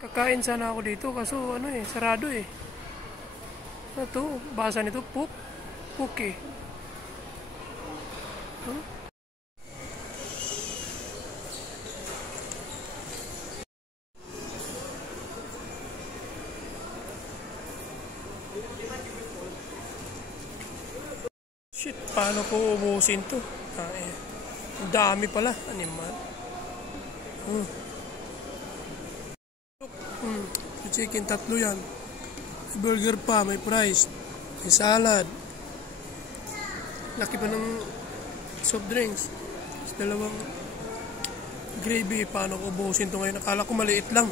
Kakain sana ako dito kaso ano eh, sarado eh. Ano to? Basa nito, Puk eh. Huh? Shit, paano ko ubusin to? Ang dami pala, animal. Chicken, 3 yan. May burger pa, may fries, may salad. Laki pa ng soft drinks. Tapos 2 gravy. Paano ko ubusin to ngayon? Akala ko maliit lang.